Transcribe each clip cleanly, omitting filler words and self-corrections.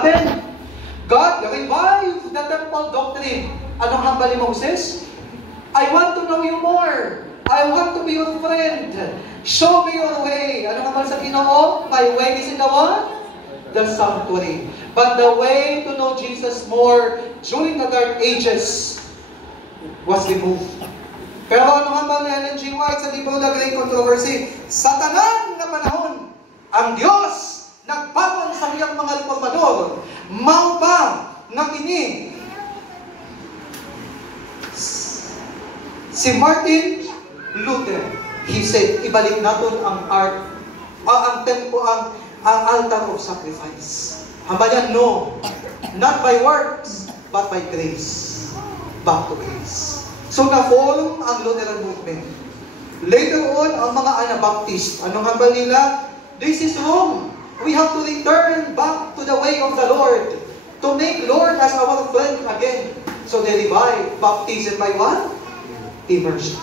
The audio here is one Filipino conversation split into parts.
Then, God revived the temple doctrine. Anong hambal ni Moses? I want to know you more. I want to be your friend. Show me your way. Anong hambal sa Ginoo? My way is in the what? The sanctuary. But the way to know Jesus more during the dark ages was removed. Pero anong hambal ni Ellen G. White sa libro The Great Controversy? Sa tanan na panahon, ang Diyos nagpapon sa iyang mga reformador, mao pa nga kini si Martin Luther. He said, ibalik naton ang tempo, ang altar of sacrifice. Hamba niya, no, not by works, but by grace. Back to grace. So na-form ang Lutheran movement. Later on, ang mga Anabaptist, anong hambal nila? This is wrong. We have to return back to the way of the Lord, to make Lord as our friend again. So they revive baptism by what? Immersion.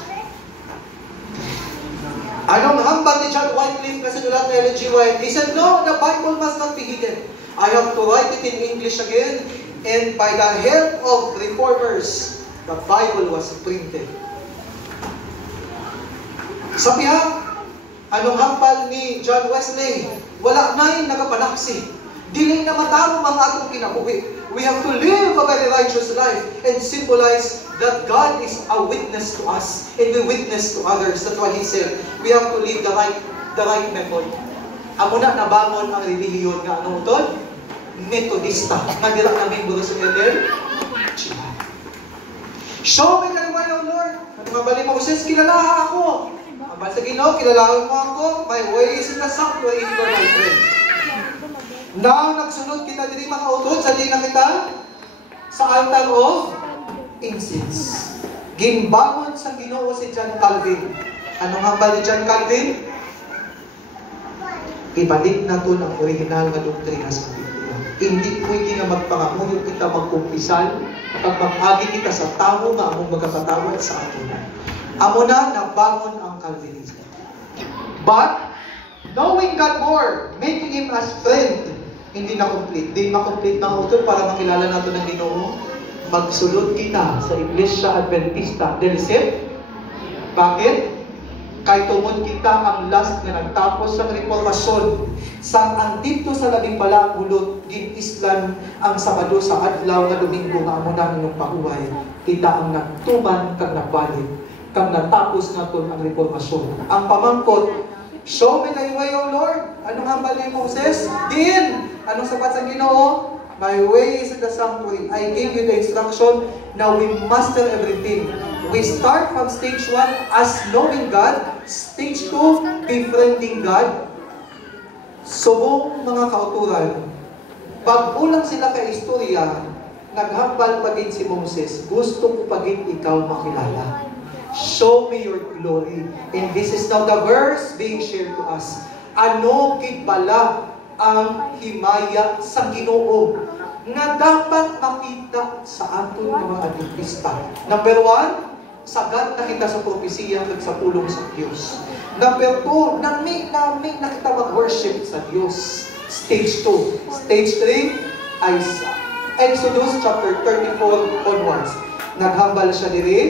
Anong hambal ni John Wycliffe na sinulat ni Ellen G. White? He said, no, the Bible must not be hidden. I have to write it in English again, and by the help of reformers, the Bible was printed. Sa pihak, anong hambal ni John Wesley? Wala na'y nagapanaksi. Dili na matarong ang atong kinabuhi. We have to live a very righteous life and symbolize that God is a witness to us and we witness to others. That's what he said. We have to live the right method. Amo na nabangon ang relihiyon nga anong utod? Metodista. Mandira namin bulo sa Eden. Show me kayo O Lord. At mabali Moses, kilala ako. Abang sa Ginoo, kilalahan mo ako. My way is in the sanctuary for my friend. Now, nagsunod kita diri mga utod sa di na kita sa altar of incense. Ginbangon sa Ginoo si John Calvin. Anong hambal ni John Calvin? Ibalik natin ang original na doktrina sa Biblia. Hindi pwede na magpangamuyo kita magkumpisal pag mag-agi kita sa tao nga among magkapatawad sa atin. Amo na nabangon ang Calvinism. But, knowing God more, making Him as friend, hindi na complete. Hindi ma-complete na utol para makilala natin ng Ginoo. Magsulod kita sa Iglesia Adventista del Sep. Bakit? Kay tungod kita ang last na nagtapos sa reformasyon. Sang andito sa labing balang ulot, ginislan ang Sabado sa adlaw nga Domingo nga amo na inyong pahuway. Kita ang nagtuman kag nagbalik. Kag natapos naton ang reformasyon. Ang pamangkot, show me thy way, O Lord. Anong hambal ni Moses? Din! Anong sapat sa Ginoo? My way is in the sanctuary. I gave you the instruction. Now we master everything. We start from stage 1 as knowing God. Stage 2, befriending God. Subong mga kauturan. Pag ulang sila ka istorya, naghambal pagin si Moses, gusto ko pagin ikaw makilala. Show me your glory. And this is now the verse being shared to us. Ano gibala ang himaya sa Ginoo na dapat makita sa aton mga Adventista. Number 1, sagad na kita sa propesiya at sa pulong sa Diyos. Number 2, nami na kita mag-worship sa Diyos. Stage 2. Stage 3 ay Exodus chapter 34 onwards. Naghambal siya diri.